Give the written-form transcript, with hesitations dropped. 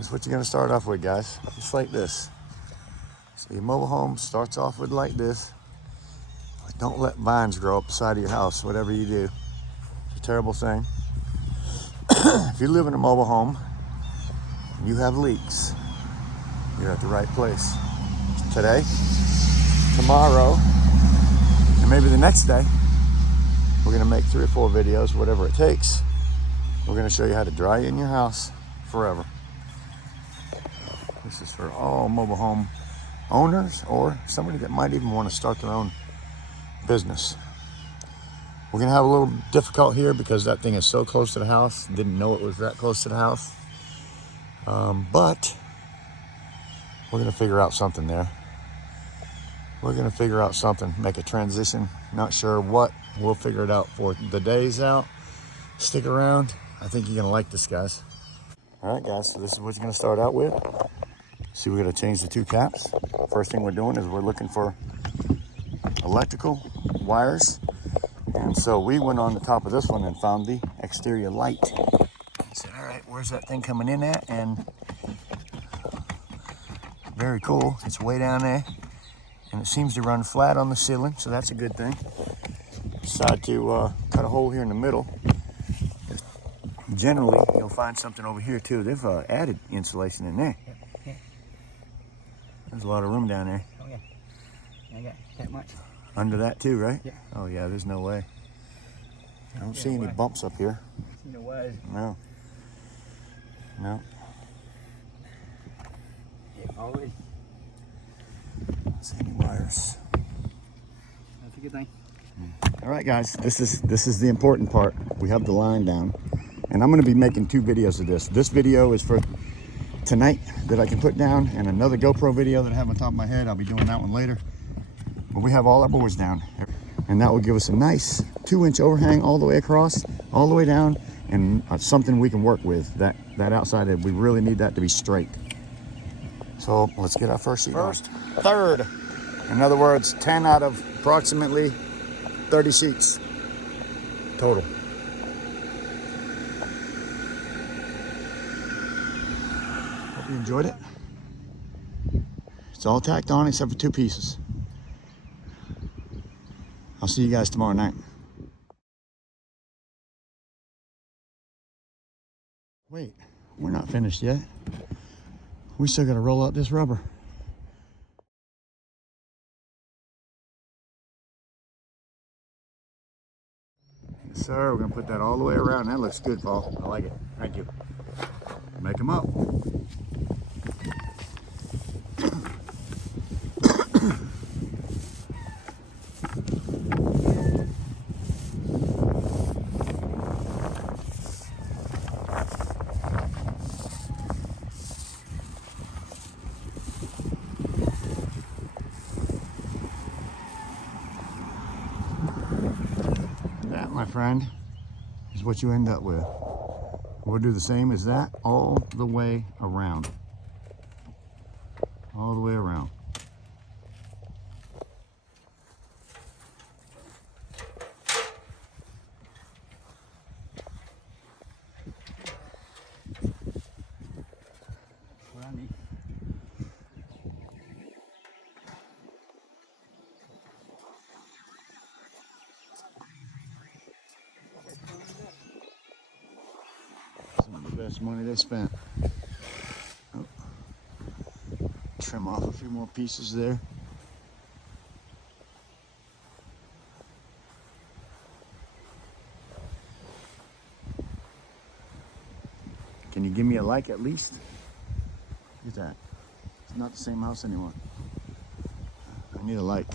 That's what you're gonna start off with, guys. Just like this. So your mobile home starts off with like this. Don't let vines grow up beside of your house, whatever you do. It's a terrible thing. If you live in a mobile home and you have leaks, you're at the right place. Today, tomorrow, and maybe the next day, we're gonna make 3 or 4 videos, whatever it takes. We're gonna show you how to dry in your house forever. This is for all mobile home owners or somebody that might even want to start their own business. We're gonna have a little difficult here because that thing is so close to the house. Didn't know it was that close to the house. But we're gonna figure out something there. We're gonna figure out something, make a transition. Not sure what, we'll figure it out for the days out. Stick around. I think you're gonna like this, guys. All right, guys, so this is what you're gonna start out with. See, we're gonna change the 2 caps. First thing we're doing is we're looking for electrical wires. And so we went on the top of this one and found the exterior light. I said, all right, where's that thing coming in at? And very cool, it's way down there. And it seems to run flat on the ceiling, so that's a good thing. Decide to cut a hole here in the middle. Generally, you'll find something over here too. They've added insulation in there. Yeah. There's a lot of room down there. Oh yeah, I got that much. Under that too, right? Yeah. Oh yeah, there's no way. I don't see any bumps up here. No way. No. No. Yeah, always. Don't see any wires. That's a good thing. All right, guys, this is the important part. We have the line down, and I'm going to be making 2 videos of this. This video is for tonight that I can put down, and another GoPro video that I have on top of my head. I'll be doing that one later. But we have all our boards down, and that will give us a nice 2-inch overhang all the way across, all the way down, and something we can work with. That outside, we really need that to be straight. So let's get our first sheet. First, third. In other words, 10 out of approximately 30 sheets total. Hope you enjoyed it. It's all tacked on except for 2 pieces. I'll see you guys tomorrow night. Wait, we're not finished yet. We still got to roll out this rubber. Yes, sir. We're going to put that all the way around. That looks good, Paul. I like it. Thank you. Make them up. That, my friend, is what you end up with. We'll do the same as that all the way around. All the way around. What I need. Some of the best money they spent. Oh. Trim off a few more pieces there. Can you give me a like at least? Look at that. It's not the same house anymore. I need a like.